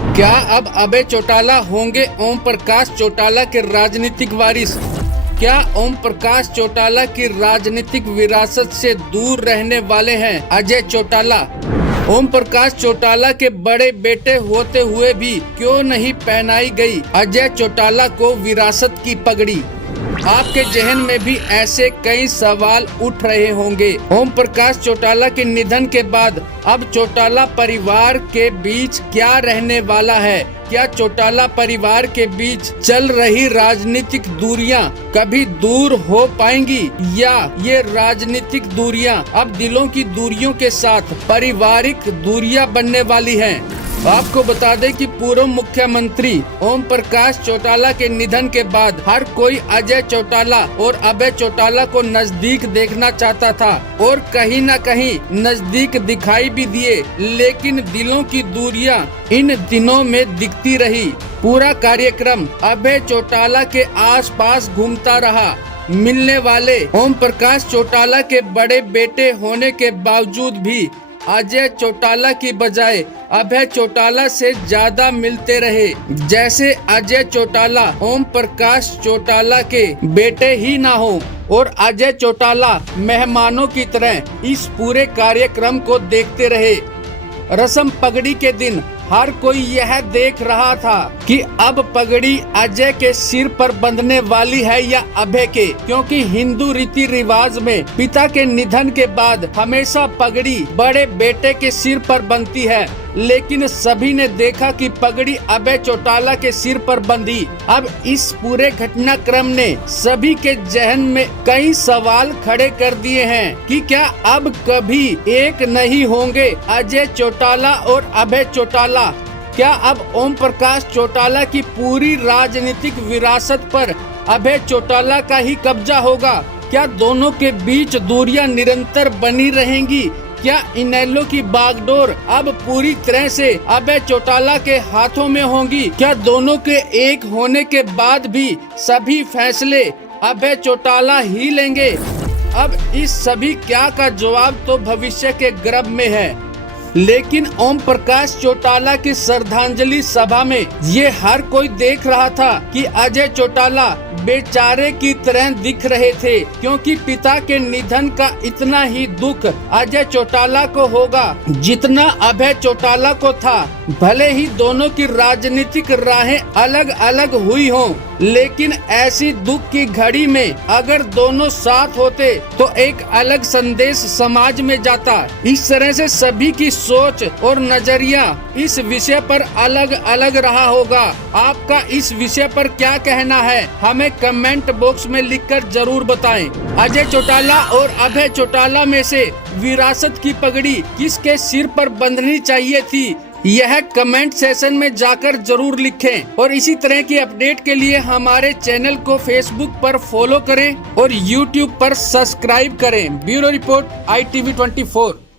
क्या अब अभय चौटाला होंगे ओम प्रकाश चौटाला के राजनीतिक वारिस? क्या ओम प्रकाश चौटाला की राजनीतिक विरासत से दूर रहने वाले हैं अजय चौटाला? ओम प्रकाश चौटाला के बड़े बेटे होते हुए भी क्यों नहीं पहनाई गई अजय चौटाला को विरासत की पगड़ी? आपके जहन में भी ऐसे कई सवाल उठ रहे होंगे। ओम प्रकाश चौटाला के निधन के बाद अब चौटाला परिवार के बीच क्या रहने वाला है? क्या चौटाला परिवार के बीच चल रही राजनीतिक दूरियां कभी दूर हो पाएंगी, या ये राजनीतिक दूरियां अब दिलों की दूरियों के साथ पारिवारिक दूरियां बनने वाली हैं? आपको बता दें कि पूर्व मुख्यमंत्री ओम प्रकाश चौटाला के निधन के बाद हर कोई अजय चौटाला और अभय चौटाला को नजदीक देखना चाहता था और कहीं न कहीं नजदीक दिखाई भी दिए, लेकिन दिलों की दूरियां इन दिनों में दिखती रही। पूरा कार्यक्रम अभय चौटाला के आसपास घूमता रहा। मिलने वाले ओम प्रकाश चौटाला के बड़े बेटे होने के बावजूद भी अजय चौटाला की बजाय अभय चौटाला से ज्यादा मिलते रहे, जैसे अजय चौटाला ओम प्रकाश चौटाला के बेटे ही ना हो और अजय चौटाला मेहमानों की तरह इस पूरे कार्यक्रम को देखते रहे। रस्म पगड़ी के दिन हर कोई यह देख रहा था कि अब पगड़ी अजय के सिर पर बंधने वाली है या अभय के, क्योंकि हिंदू रीति रिवाज में पिता के निधन के बाद हमेशा पगड़ी बड़े बेटे के सिर पर बंधती है, लेकिन सभी ने देखा कि पगड़ी अभय चौटाला के सिर पर बंधी। अब इस पूरे घटनाक्रम ने सभी के जहन में कई सवाल खड़े कर दिए हैं कि क्या अब कभी एक नहीं होंगे अजय चौटाला और अभय चौटाला? क्या अब ओम प्रकाश चौटाला की पूरी राजनीतिक विरासत पर अभय चौटाला का ही कब्जा होगा? क्या दोनों के बीच दूरियां निरंतर बनी रहेंगी? क्या इनेलो की बागडोर अब पूरी तरह से अभय चौटाला के हाथों में होंगी? क्या दोनों के एक होने के बाद भी सभी फैसले अभय चौटाला ही लेंगे? अब इस सभी क्या का जवाब तो भविष्य के गर्भ में है, लेकिन ओम प्रकाश चौटाला की श्रद्धांजलि सभा में ये हर कोई देख रहा था कि अजय चौटाला बेचारे की तरह दिख रहे थे, क्योंकि पिता के निधन का इतना ही दुख अजय चौटाला को होगा जितना अभय चौटाला को था। भले ही दोनों की राजनीतिक राहें अलग अलग हुई हों, लेकिन ऐसी दुख की घड़ी में अगर दोनों साथ होते तो एक अलग संदेश समाज में जाता। इस तरह से सभी की सोच और नजरिया इस विषय पर अलग अलग रहा होगा। आपका इस विषय पर क्या कहना है, हमें कमेंट बॉक्स में लिखकर जरूर बताएं। अजय चौटाला और अभय चौटाला में से विरासत की पगड़ी किसके सिर पर बंधनी चाहिए थी, यह कमेंट सेशन में जाकर जरूर लिखें। और इसी तरह की अपडेट के लिए हमारे चैनल को फेसबुक पर फॉलो करें और यूट्यूब पर सब्सक्राइब करें। Bureau report ITV24।